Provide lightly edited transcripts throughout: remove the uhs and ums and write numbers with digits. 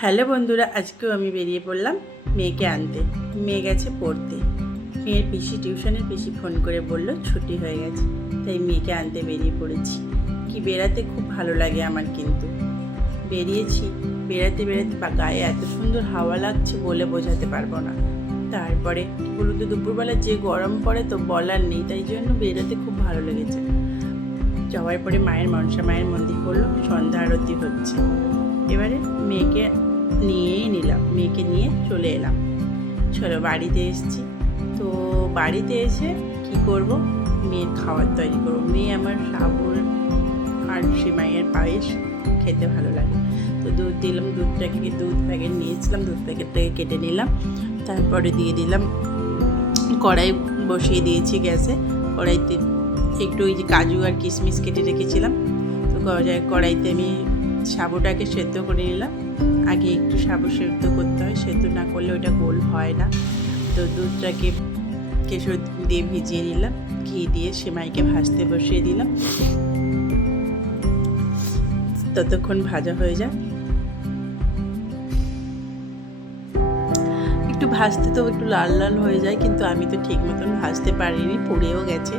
Hello বন্ধুরা, আজকেও আমি বেরিয়ে পড়লাম মেয়েকে আনতে। মেয়ে গেছে পড়তে। মেয়ের পিসি টিউশনের পিসি ফোন করে বলল ছুটি হয়ে গেছে, তাই মেয়েকে আনতে বেরিয়ে পড়েছি। কি বেড়াতে খুব ভালো লাগে আমার, কিন্তু বেরিয়েছি বেড়াতে বেড়াতে বা গায়ে এত সুন্দর হাওয়া লাগছে বলে বোঝাতে পারবো না। তারপরে কী বলুন তো, দুপুরবেলা যে গরম পড়ে তো বলার নেই, তাই জন্য বেরোতে খুব ভালো লেগেছে। যাওয়ার পরে মনসা মায়ের মন্দির পড়লো, সন্ধ্যা আরতি হচ্ছে। এবারে মেয়েকে মেয়েকে নিয়ে চলে এলাম। চলো বাড়িতে এসেছি। তো বাড়িতে এসে কি করব, মেয়ের খাবার তৈরি করবো। মেয়ে আমার সাবুর আর সিমাইয়ের পায়েস খেতে ভালো লাগে। তো দুধ দিলাম, দুধ প্যাকেট নিয়েছিলাম, দুধ প্যাকেটটাকে কেটে নিলাম। তারপরে দিয়ে দিলাম, কড়াই বসিয়ে দিয়েছি গ্যাসে। কড়াইতে একটু ওই যে কাজু আর কিশমিশ কেটে রেখেছিলাম। তো কড়াইতে আমি সাবুটাকে সেদ্ধ করে নিলাম। আগে একটু সাবু সেদ্ধ করতে হয়, সেদ্ধ না করলে ওটা গোল হয় না। তো দুধটাকে কেশর দিয়ে ভিজিয়ে নিলাম, ঘি দিয়ে সেমাইকে ভাজতে বসিয়ে দিলাম। ততক্ষণ ভাজা হয়ে যায়। একটু ভাজতে তো একটু লাল লাল হয়ে যায়, কিন্তু আমি তো ঠিক মতন ভাজতে পারিনি, পুড়েও গেছে।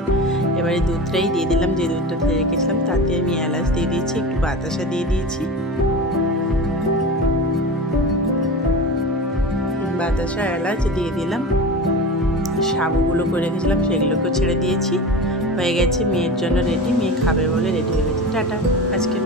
এবারে দুধটাই দিয়ে দিলাম, যে দুধটা ধরে রেখেছিলাম। তাতে আমি এলাচ দিয়ে দিয়েছি, একটু বাতাসা দিয়ে দিয়েছি। বাতাসা এলাচ দিয়ে দিলাম। সাবুগুলো করে রেখেছিলাম সেগুলোকেও ছেড়ে দিয়েছি। হয়ে গেছে, মেয়ের জন্য রেডি। মেয়ে খাবে বলে রেডি হয়ে গেছে। টাটা আজকে।